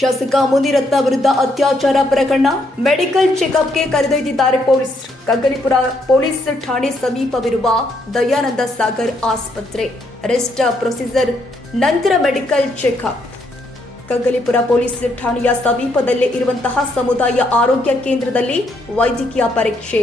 ಶಾಸಕ ಮುನಿರತ್ನ ವಿರುದ್ಧ ಅತ್ಯಾಚಾರ ಪ್ರಕರಣ ಮೆಡಿಕಲ್ ಚೆಕಪ್ಗೆ ಕರೆದೊಯ್ದಿದ್ದಾರೆ ಪೊಲೀಸ್. ಕಗ್ಗಲಿಪುರ ಪೊಲೀಸ್ ಠಾಣೆ ಸಮೀಪವಿರುವ ದಯಾನಂದ ಸಾಗರ್ ಆಸ್ಪತ್ರೆ. ರೆಸ್ಟ್ ಪ್ರೊಸೀಜರ್, ನಂತರ ಮೆಡಿಕಲ್ ಚೆಕಪ್ ಕಗ್ಗಲಿಪುರ ಪೊಲೀಸ್ ಠಾಣೆಯ ಸಮೀಪದಲ್ಲೇ ಇರುವಂತಹ ಸಮುದಾಯ ಆರೋಗ್ಯ ಕೇಂದ್ರದಲ್ಲಿ ವೈದ್ಯಕೀಯ ಪರೀಕ್ಷೆ.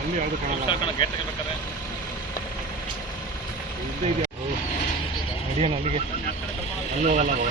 ಅಲ್ಲಿ ಯಾವುದು ಕಾಣಲ್ಲ ಇಲ್ಲೇ ಇದೆ ನಡಿಯೋಣ ಅಲ್ಲಿಗೆ ಅಲ್ಲಿ ಹೋಗಲ್ಲ ಮಗ